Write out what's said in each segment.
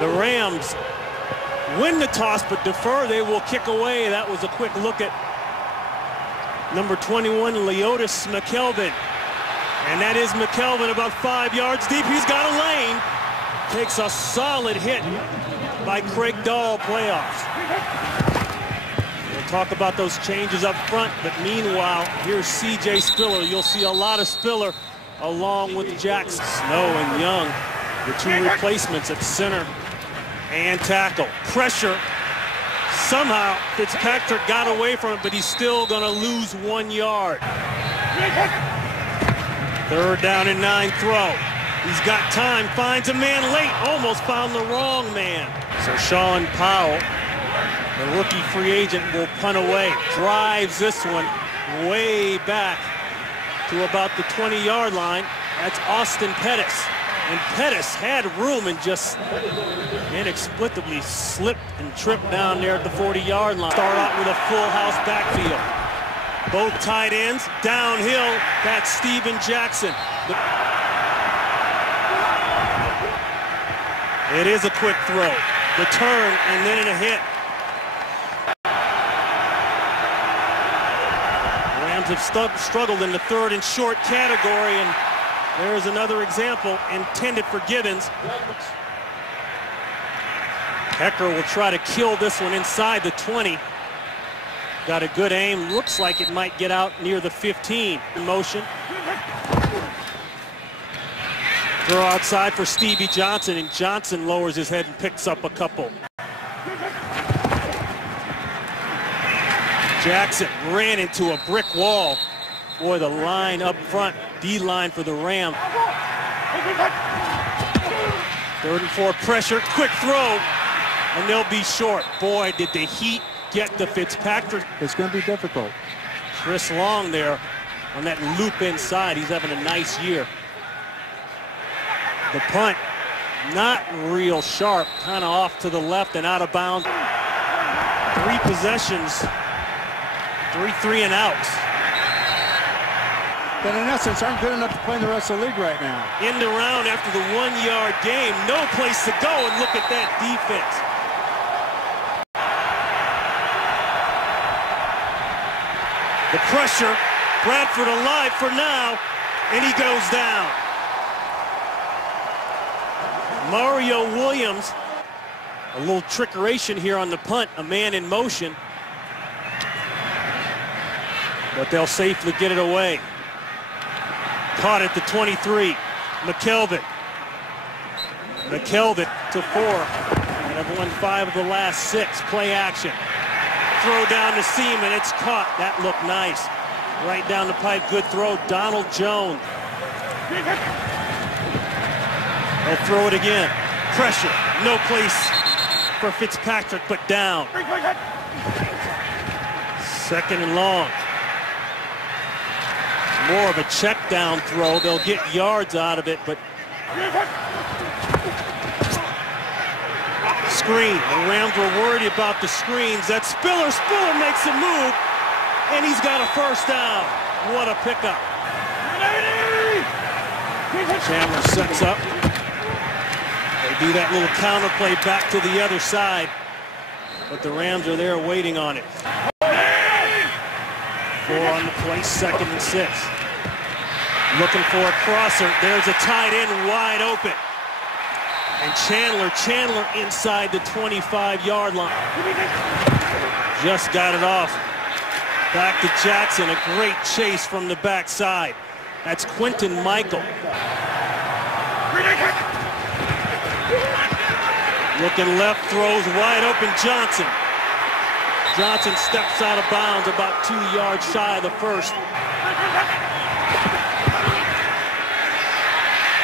The Rams win the toss but defer. They will kick away. That was a quick look at number 21, Leotis McKelvin. And that is McKelvin about 5 yards deep. He's got a lane. Takes a solid hit by Craig Dahl. Playoffs. We'll talk about those changes up front, but meanwhile, here's C.J. Spiller. You'll see a lot of Spiller along with Jackson. Snow and Young, the two replacements at center and tackle. Pressure. Somehow Fitzpatrick got away from it, but he's still going to lose 1 yard. 3rd down and 9 throw. He's got time, finds a man late, almost found the wrong man. So Sean Powell, the rookie free agent, will punt away. Drives this one way back to about the 20-yard line. That's Austin Pettis. And Pettis had room and just inexplicably slipped and tripped down there at the 40-yard line. Start out with a full house backfield. Both tight ends downhill. That's Steven Jackson. It is a quick throw. The turn and then a hit. Rams have struggled in the 3rd and short category, and there's another example intended for Gibbons. Hecker will try to kill this one inside the 20. Got a good aim. Looks like it might get out near the 15. In motion. Throw outside for Stevie Johnson, and Johnson lowers his head and picks up a couple. Jackson ran into a brick wall. Boy, the line up front, D-line for the Rams. 3rd and 4 pressure, quick throw, and they'll be short. Boy, did the Heat get to Fitzpatrick. It's going to be difficult. Chris Long there on that loop inside. He's having a nice year. The punt, not real sharp, kind of off to the left and out of bounds. 3 possessions, 3 and outs. That in essence aren't good enough to play in the rest of the league right now. End around after the 1-yard game. No place to go, and look at that defense. The pressure, Bradford alive for now, and he goes down. Mario Williams, a little trickeration here on the punt, a man in motion. But they'll safely get it away. Caught at the 23, McKelvin. McKelvin to 4. And have won 5 of the last 6. Play action. Throw down the seam, and it's caught. That looked nice. Right down the pipe, good throw. Donald Jones. They'll throw it again. Pressure, no place for Fitzpatrick, but down. 2nd and long. More of a check down throw. They'll get yards out of it, but screen. The Rams were worried about the screens. That's Spiller. Spiller makes a move, and he's got a 1st down. What a pickup. Chandler sets up. They do that little counter play back to the other side, but the Rams are there waiting on it. 4 on the play, 2nd and 6. Looking for a crosser. There's a tight end wide open. And Chandler inside the 25-yard line. Just got it off. Back to Jackson, a great chase from the backside. That's Quentin Michael. Looking left, throws wide open Johnson. Johnson steps out of bounds about 2 yards shy of the 1st.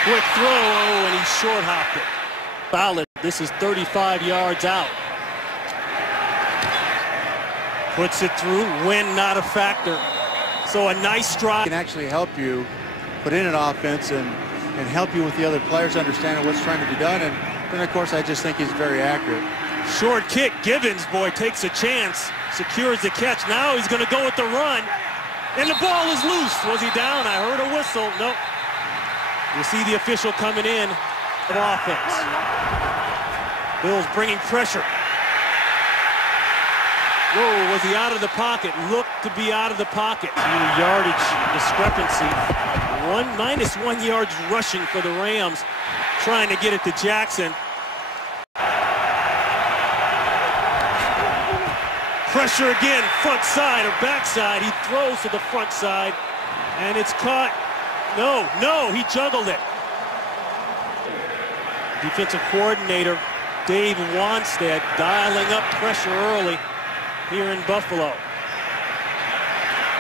Quick throw, oh, and he short hopped it. Solid. This is 35 yards out. Puts it through, win not a factor. So a nice stride. Can actually help you put in an offense and help you with the other players understanding what's trying to be done. And then, of course, I just think he's very accurate. Short kick. Gibbons, boy, takes a chance. Secures the catch. Now he's going to go with the run. And the ball is loose. Was he down? I heard a whistle. Nope. You see the official coming in of offense. Bills bringing pressure. Whoa, was he out of the pocket? Looked to be out of the pocket. Yardage discrepancy. -1 yards rushing for the Rams, trying to get it to Jackson. Pressure again, front side or backside. He throws to the front side, and it's caught. No, he juggled it. Defensive coordinator Dave Wanstead dialing up pressure early here in Buffalo.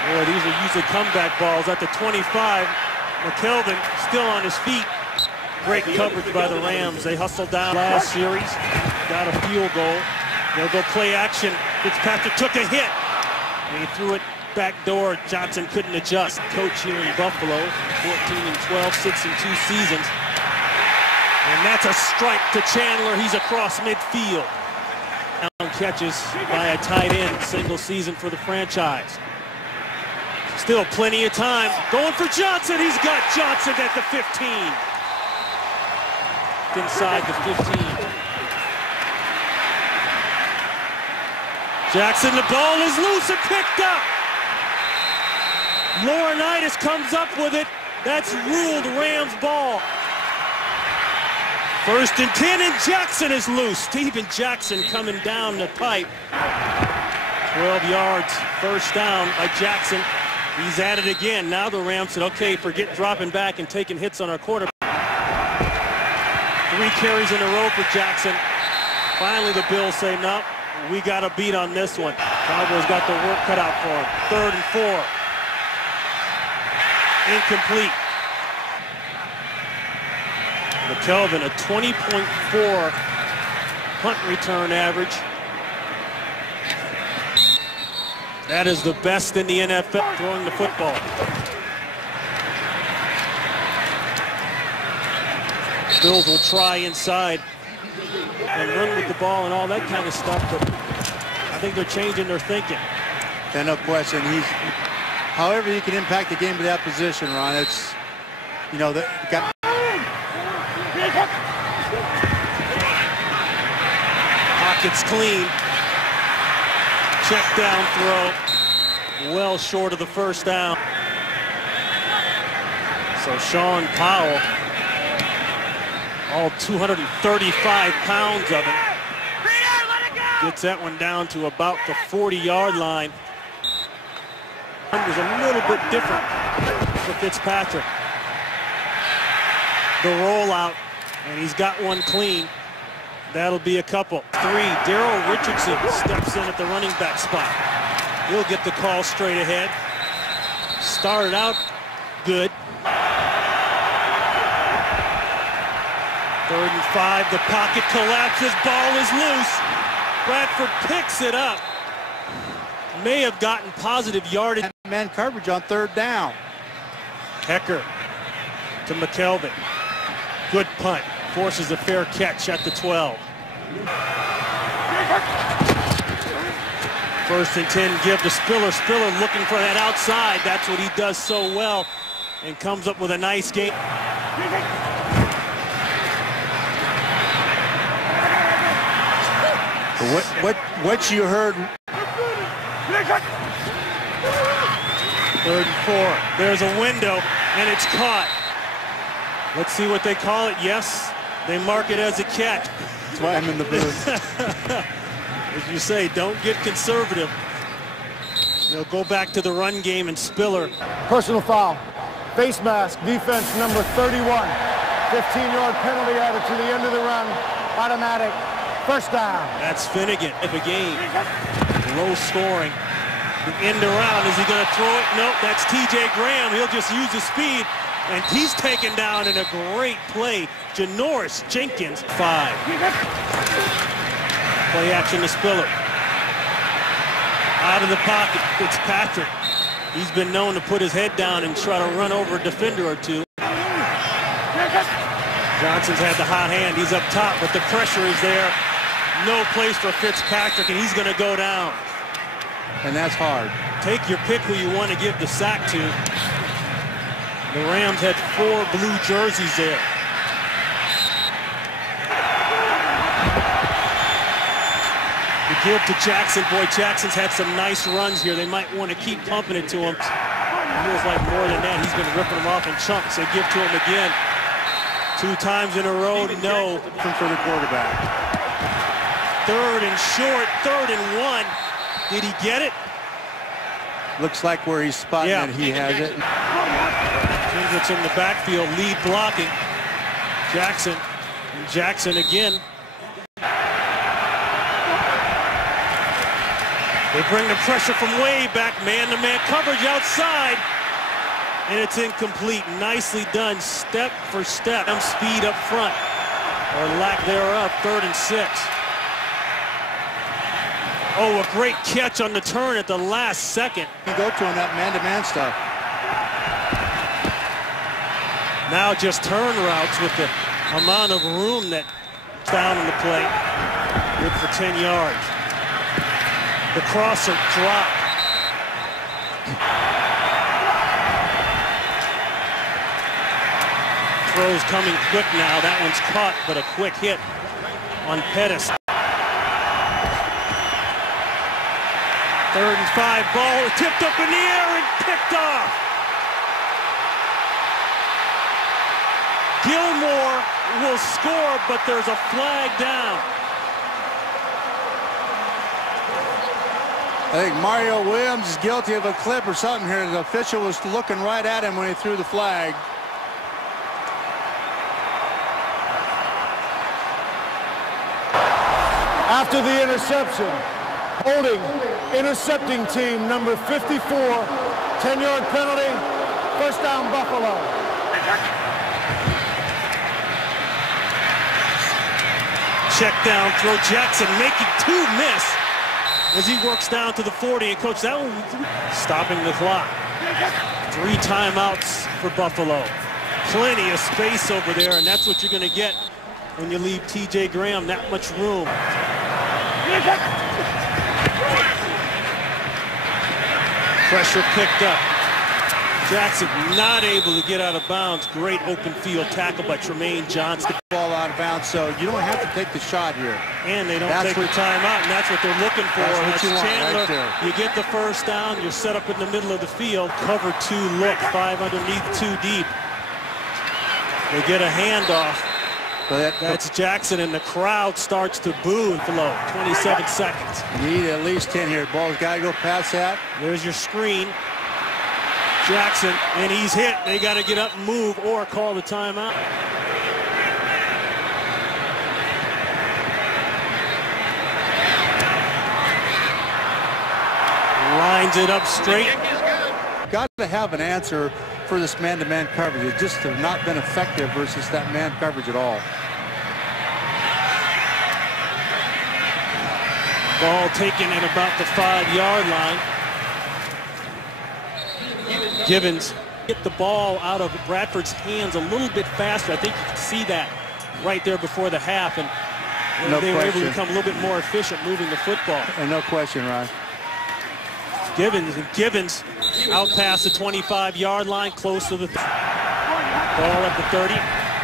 Boy, these are usually comeback balls at the 25. McKelvin still on his feet. Great coverage by the Rams. They hustled down last series, got a field goal. They'll go play action. Fitzpatrick took a hit, and he threw it back door. Johnson couldn't adjust. Coach here in Buffalo, 14-12, 6-2 seasons. And that's a strike to Chandler. He's across midfield. Catches by a tight end, single season for the franchise. Still plenty of time. Going for Johnson. He's got Johnson at the 15. Inside the 15. Jackson, the ball is loose and picked up. Laurinaitis comes up with it. That's ruled Rams ball. 1st and 10, and Jackson is loose. Steven Jackson coming down the pipe. 12 yards, first down by Jackson. He's at it again. Now the Rams said, okay, forget dropping back and taking hits on our quarterback. 3 carries in a row for Jackson. Finally, the Bills say, no, we got a beat on this one. Cowboys got the work cut out for him. 3rd and 4. Incomplete. McKelvin, a 20.4 punt return average. That is the best in the NFL throwing the football. Bills will try inside and run with the ball and all that kind of stuff, but I think they're changing their thinking. Yeah, no question. However you can impact the game with that position, Ron, it's, you know, got. Pocket's clean. Check down throw. Well short of the first down. So Sean Powell, all 235 pounds of him, gets that one down to about the 40-yard line. It was a little bit different for Fitzpatrick. The rollout, and he's got one clean. That'll be a couple. 3, Daryl Richardson steps in at the running back spot. He'll get the call straight ahead. Started out good. 3rd and 5, the pocket collapses, ball is loose. Bradford picks it up. May have gotten positive yardage. Man coverage on 3rd down. Hecker to McKelvin. Good punt. Forces a fair catch at the 12. 1st and 10, give to Spiller. Spiller looking for that outside. That's what he does so well, and comes up with a nice game. What you heard. 3rd and 4. There's a window, and it's caught. Let's see what they call it. Yes, they mark it as a catch. That's why I'm in the booth. As you say, don't get conservative. They'll go back to the run game, and Spiller. Personal foul. Face mask, defense number 31. 15-yard penalty added to the end of the run. Automatic. First down. That's Finnegan of the game. Low scoring. The end around. Is he going to throw it? Nope, that's T.J. Graham. He'll just use his speed. And he's taken down in a great play. Janoris Jenkins, 5. Play action to Spiller. Out of the pocket, Fitzpatrick. He's been known to put his head down and try to run over a defender or two. Johnson's had the hot hand. He's up top, but the pressure is there. No place for Fitzpatrick, and he's going to go down. And that's hard. Take your pick who you want to give the sack to. The Rams had 4 blue jerseys there. give to Jackson. Boy, Jackson's had some nice runs here. They might want to keep pumping it to him. It feels like more than that. He's been ripping them off in chunks. They give to him again. 2 times in a row, no. For the quarterback. 3rd and short, 3rd and 1. Did he get it? Looks like where he's spotting it, he has it. Kendrick's in the backfield, lead blocking. Jackson, and Jackson again. They bring the pressure from way back, man-to-man coverage outside. And it's incomplete. Nicely done, step for step. Speed up front, or lack thereof. 3rd and 6. Oh, a great catch on the turn at the last second. You go to him, that man-to-man stuff. Now just turn routes with the amount of room that's down on the plate. Good for 10 yards. The crosser dropped. Throws coming quick now. That one's caught, but a quick hit on Pettis. 3rd and 5, ball tipped up in the air and picked off. Gilmore will score, but there's a flag down. I think Mario Williams is guilty of a clip or something here. The official was looking right at him when he threw the flag. After the interception, holding intercepting team number 54, 10-yard penalty, 1st down Buffalo. Check down throw, Jackson making 2 miss as he works down to the 40. And coach, that one stopping the clock. 3 timeouts for Buffalo. Plenty of space over there, and that's what you're going to get when you leave T.J. Graham that much room. Pressure picked up. Jackson not able to get out of bounds. Great open field tackle by Tremaine Johnson. Ball out of bounds, so you don't have to take the shot here. And they don't take the timeout, and that's what they're looking for. That's what you want Chandler, right there. you get the 1st down, you're set up in the middle of the field. Cover 2 look, 5 underneath, 2 deep. They get a handoff. That's Jackson, and the crowd starts to boo and flow. 27 seconds. You need at least 10 here. Ball's got to go past that. There's your screen. Jackson, and he's hit. They got to get up and move or call the timeout. Lines it up straight. Got to have an answer for this man-to-man coverage. It just has not been effective versus that man coverage at all. Ball taken at about the 5-yard line. Givens get the ball out of Bradford's hands a little bit faster. I think you can see that right there before the half, and they were able to become a little bit more efficient moving the football. And no question, Ron. Givens out past the 25-yard line, close to the ball at the 30.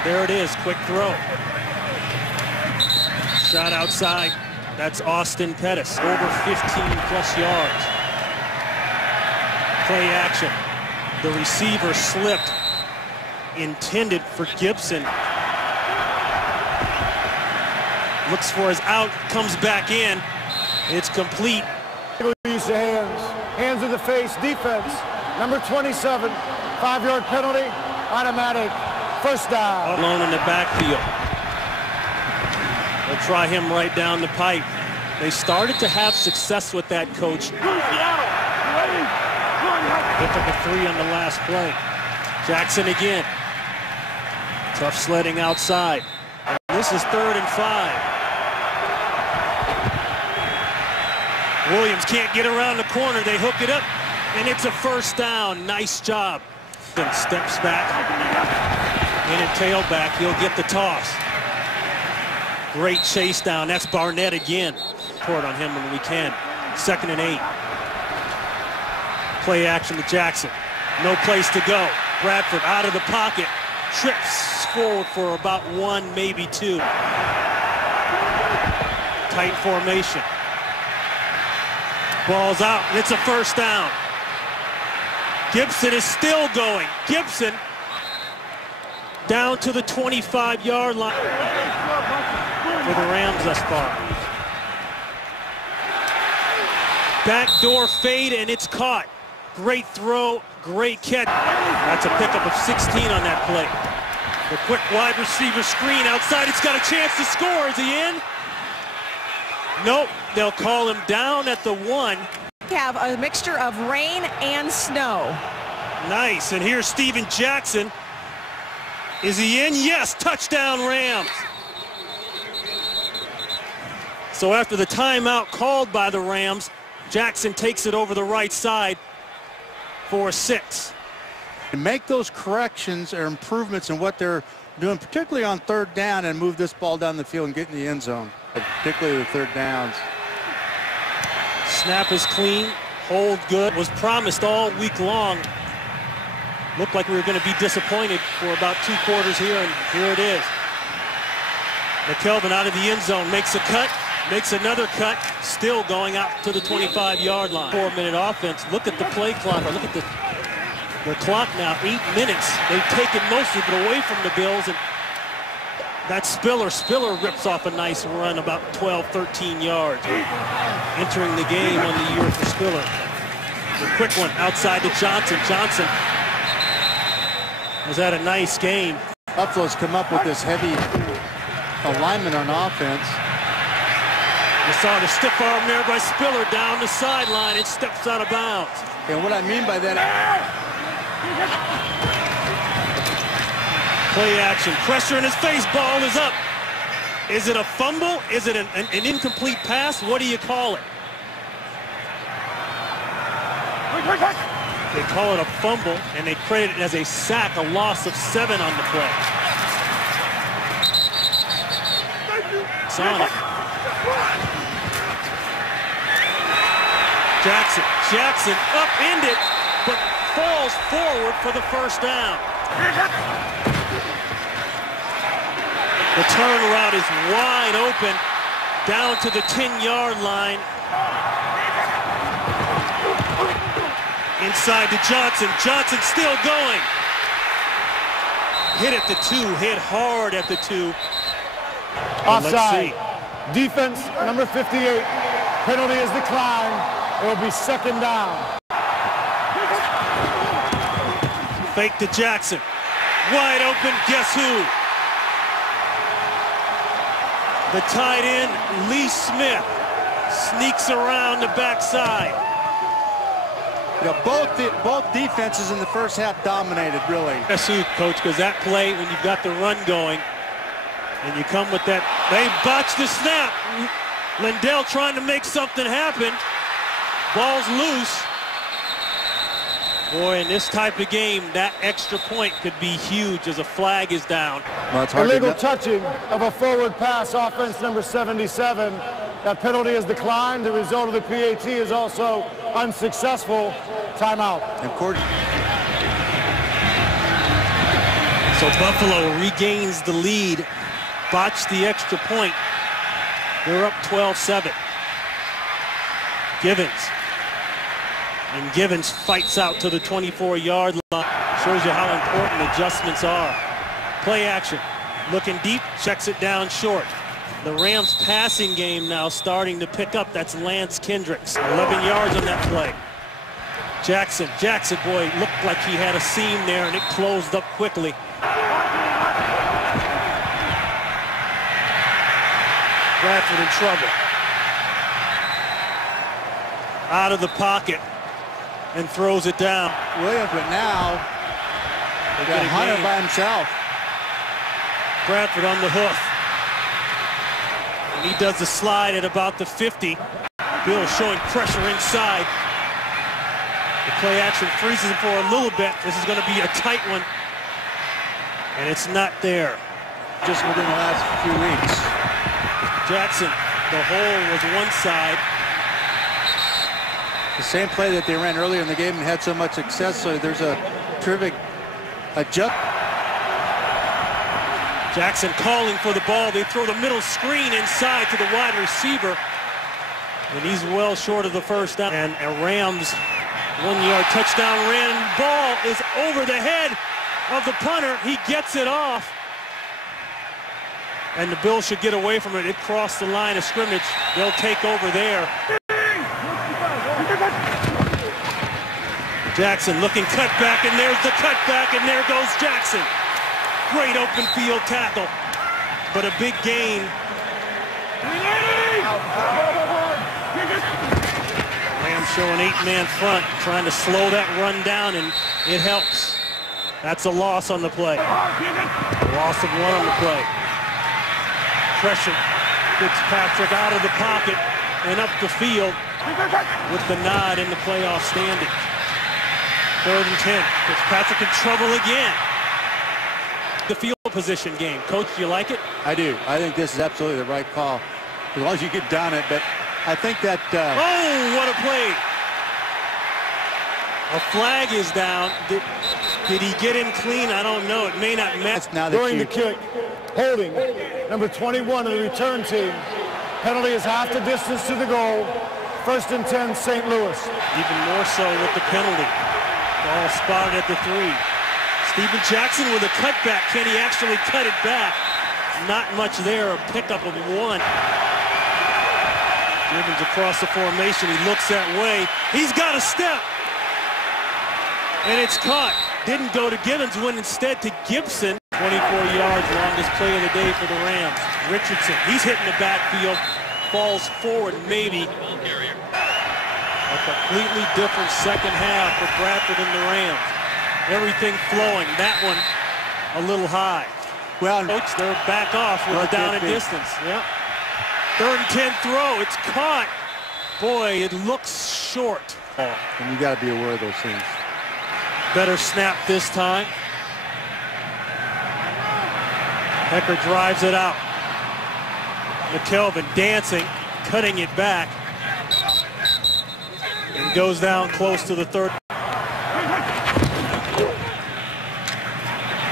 There it is, quick throw. Shot outside. That's Austin Pettis, over 15+ yards. Play action. The receiver slipped, intended for Gibson. Looks for his out, comes back in. It's complete. Use the hands. Hands in the face, defense. Number 27, 5-yard penalty, automatic, 1st down. Alone in the backfield. They'll try him right down the pipe. They started to have success with that, coach. They took a 3 on the last play. Jackson again. Tough sledding outside. This is 3rd and 5. Williams can't get around the corner. They hook it up, and it's a 1st down. Nice job. Then steps back. In and tailback. He'll get the toss. Great chase down. That's Barnett again. Report on him when we can. 2nd and 8. Play action to Jackson. No place to go. Bradford out of the pocket. Trips forward for about 1, maybe 2. Tight formation. Ball's out, and it's a first down. Gibson is still going. Gibson down to the 25-yard line for the Rams thus far. Backdoor fade, and it's caught. Great throw, great catch. That's a pickup of 16 on that play. The quick wide receiver screen outside. It's got a chance to score. Is he in? Nope. They'll call him down at the 1. We have a mixture of rain and snow. Nice. And here's Steven Jackson. Is he in? Yes. Touchdown, Rams. So after the timeout called by the Rams, Jackson takes it over the right side for 6. And make those corrections or improvements in what they're doing, particularly on third down, and move this ball down the field and get in the end zone, particularly the third downs. Snap is clean, hold good, was promised all week long. Looked like we were going to be disappointed for about 2 quarters here, and here it is. McKelvin out of the end zone, makes a cut, makes another cut, still going out to the 25-yard line. 4-minute offense. Look at the play clock. Look at the clock now, 8 minutes. They've taken most of it away from the Bills, and that Spiller rips off a nice run about 12, 13 yards. Entering the game on the year for Spiller. The quick one outside to Johnson. Johnson has had a nice game. Buffalo's come up with this heavy alignment on offense. You saw the stiff arm there by Spiller down the sideline. It steps out of bounds. And what I mean by that, play action, pressure in his face, ball is up. Is it a fumble? Is it an incomplete pass? What do you call it? They call it a fumble, and they credit it as a sack, a loss of 7 on the play. Sonic. Jackson upended, but falls forward for the first down. The turn route is wide open down to the 10-yard line. Inside to Johnson. Johnson still going. Hit at the 2, hit hard at the 2. Offside. Defense number 58. Penalty is declined. It will be second down. Fake to Jackson. Wide open, guess who? The tight end, Lee Smith, sneaks around the backside. You know, both defenses in the first half dominated, really. Guess who, Coach, because that play, when you've got the run going, and you come with that, they botched the snap. Lindell trying to make something happen. Ball's loose. Boy, in this type of game, that extra point could be huge as a flag is down. Well, it's hard illegal touching of a forward pass, offense number 77. That penalty is declined. The result of the PAT is also unsuccessful. Timeout. So Buffalo regains the lead, botched the extra point. They're up 12-7. Givens fights out to the 24-yard line. Shows you how important adjustments are. Play action. Looking deep, checks it down short. The Rams passing game now starting to pick up. That's Lance Kendricks. 11 yards on that play. Jackson, boy, looked like he had a seam there, and it closed up quickly. Bradford in trouble. Out of the pocket and throws it down. Williams, but now they got Hunter by himself. Bradford on the hoof. And he does the slide at about the 50. Bill showing pressure inside. The play action freezes him for a little bit. This is going to be a tight one. And it's not there. Just within the last few weeks. Jackson, the hole was one side. The same play that they ran earlier in the game and had so much success, so there's a terrific adjust. Jackson calling for the ball. They throw the middle screen inside to the wide receiver. And he's well short of the first down. And a Rams 1-yard touchdown ran. Ball is over the head of the punter. He gets it off. And the Bills should get away from it. It crossed the line of scrimmage. They'll take over there. Jackson looking cut back, and there's the cutback, and there goes Jackson. Great open field tackle, but a big gain. Rams show an 8-man front, trying to slow that run down, and it helps. That's a loss on the play. Loss of 1 on the play. Pressure. Fitzpatrick out of the pocket and up the field with the nod in the playoff standing. 3rd and 10. Fitzpatrick in trouble again. The field position game. Coach, do you like it? I do. I think this is absolutely the right call. As long as you get down it, but I think that... Oh, what a play. A flag is down. Did he get in clean? I don't know. It may not match. During the kick, holding, number 21 of the return team. Penalty is half the distance to the goal. 1st and 10, St. Louis. Even more so with the penalty. Ball spotted at the 3. Steven Jackson with a cutback. Can he actually cut it back? Not much there. A pickup of 1. Gibbons across the formation. He looks that way. He's got a step. And it's caught. Didn't go to Gibbons, went instead to Gibson. 24 yards, longest play of the day for the Rams. Richardson, he's hitting the backfield. Falls forward, maybe. A completely different second half for Bradford and the Rams. Everything flowing. That one a little high. Well, Coach, they're back off with a down and distance. Yep. 3rd and 10 throw. It's caught. Boy, it looks short. And you got to be aware of those things. Better snap this time. Hecker drives it out. McKelvin dancing, cutting it back. And goes down close to the 3rd.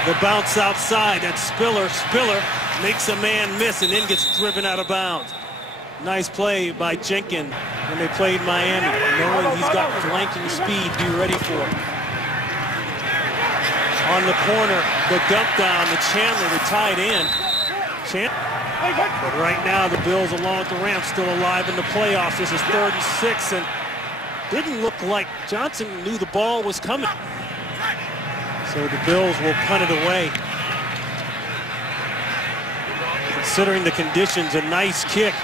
The bounce outside. That's Spiller. Spiller makes a man miss and then gets driven out of bounds. Nice play by Jenkins when they played Miami. Knowing he's got flanking speed, be ready for it. On the corner, the dump down to Chandler, the tight end. But right now, the Bills, along with the Rams, still alive in the playoffs. This is 3rd and 6, and didn't look like Johnson knew the ball was coming. So the Bills will punt it away. Considering the conditions, a nice kick.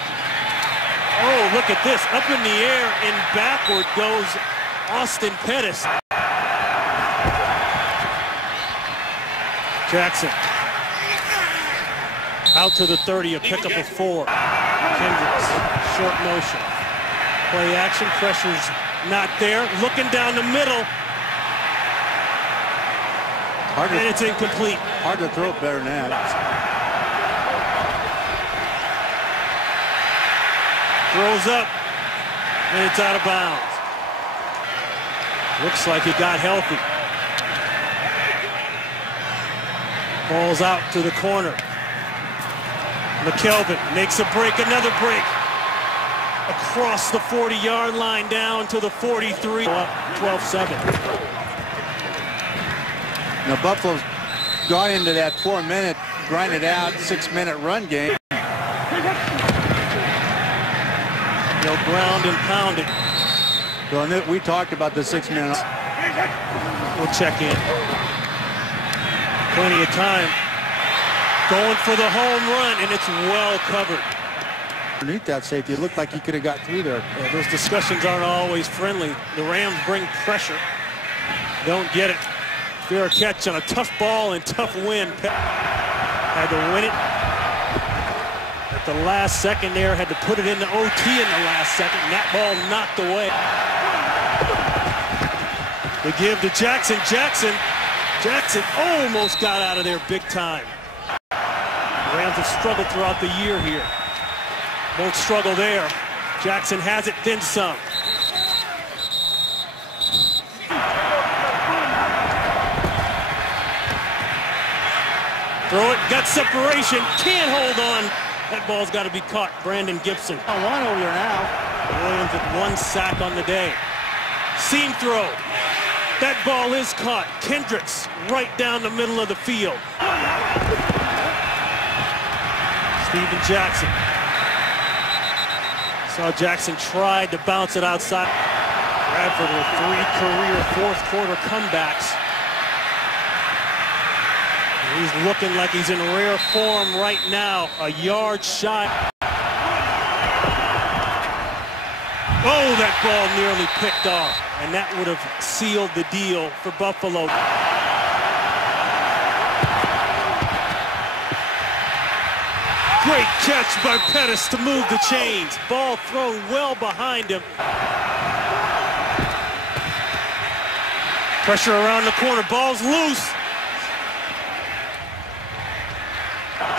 Oh, look at this. Up in the air and backward goes Austin Pettis. Jackson. Out to the 30, a pickup of 4. Kendricks, short motion. Play action, pressure's not there. Looking down the middle. And it's incomplete. Hard to throw better than that. Throws up, and it's out of bounds. Looks like he got healthy. Ball's out to the corner. McKelvin makes a break, another break. Across the 40-yard line down to the 43. 12-7. Now Buffalo's gone into that 4-minute, grinded out, 6-minute run game. They'll ground and pound it. Well, we talked about the 6 minutes. We'll check in. Plenty of time. Going for the home run, and it's well covered. Underneath that safety, it looked like he could have got through there. Yeah, those discussions aren't always friendly. The Rams bring pressure. Don't get it. Fair catch on a tough ball and tough win. Had to win it at the last second there. Had to put it into OT in the last second. And that ball knocked away. They give to Jackson. Jackson almost got out of there big time. The Rams have struggled throughout the year here. Both struggle there. Jackson has it, then some. Throw it, got separation, can't hold on. That ball's got to be caught. Brandon Gibson. One over there now. Williams with 1 sack on the day. Seam throw. That ball is caught. Kendricks right down the middle of the field. Steven Jackson. Saw Jackson tried to bounce it outside. Bradford with 3 career fourth-quarter comebacks. He's looking like he's in rare form right now. A yard shy. Oh, that ball nearly picked off. And that would have sealed the deal for Buffalo. Great catch by Pettis to move the chains. Ball thrown well behind him. Pressure around the corner. Ball's loose.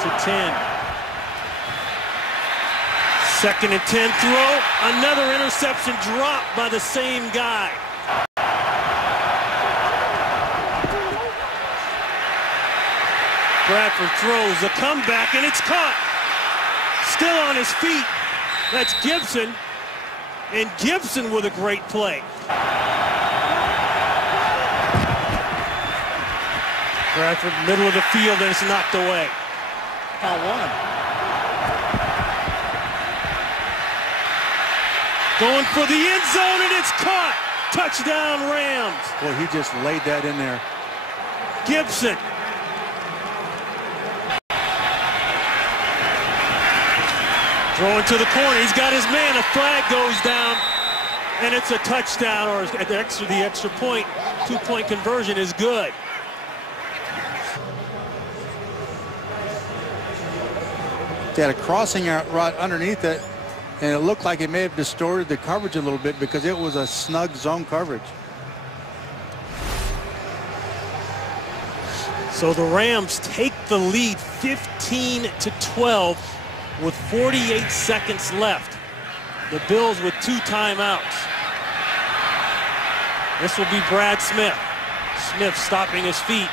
To 10. 2nd and 10 throw. Another interception dropped by the same guy. Bradford throws a comeback and it's caught. Still on his feet. That's Gibson. And Gibson with a great play. Bradford middle of the field and it's knocked away. One. Going for the end zone and it's caught. Touchdown Rams. Boy, he just laid that in there. Gibson. Throwing to the corner. He's got his man. A flag goes down and it's a touchdown, or the extra point. 2-point conversion is good. They had a crossing right underneath it, and it looked like it may have distorted the coverage a little bit because it was a snug zone coverage. So the Rams take the lead 15-12 with 48 seconds left. The Bills with 2 timeouts. This will be Brad Smith. Smith stopping his feet,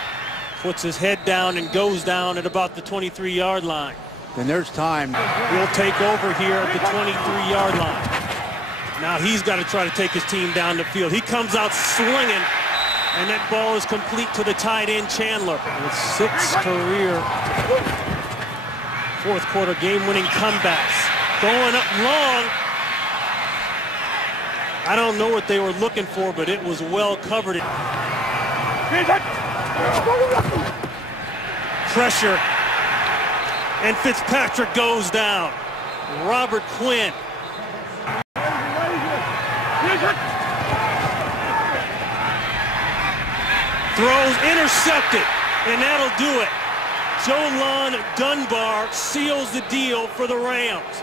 puts his head down and goes down at about the 23-yard line. And there's time. He'll take over here at the 23-yard line. Now he's got to try to take his team down the field. He comes out slinging, and that ball is complete to the tight end Chandler. With 6 career fourth-quarter game-winning comebacks. Going up long. I don't know what they were looking for, but it was well covered. Pressure. And Fitzpatrick goes down. Robert Quinn. Throws intercepted, and that'll do it. Jolon Dunbar seals the deal for the Rams.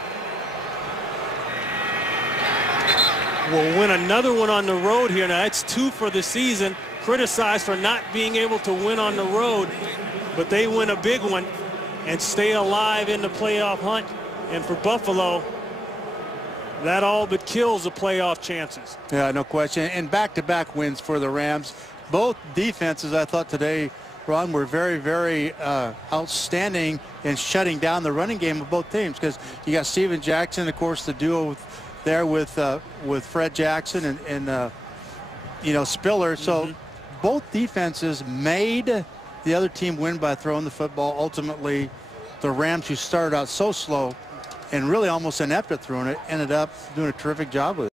We'll win another one on the road here. Now, that's 2 for the season. Criticized for not being able to win on the road, but they win a big one and stay alive in the playoff hunt. And for Buffalo, that all but kills the playoff chances. Yeah, no question. And back-to-back wins for the Rams. Both defenses, I thought today, Ron, were very, very outstanding in shutting down the running game of both teams, because you got Steven Jackson, of course, the duo there with Fred Jackson and you know, Spiller. So both defenses made the other team win by throwing the football. Ultimately, the Rams, who started out so slow and really almost inept at throwing it, ended up doing a terrific job with it.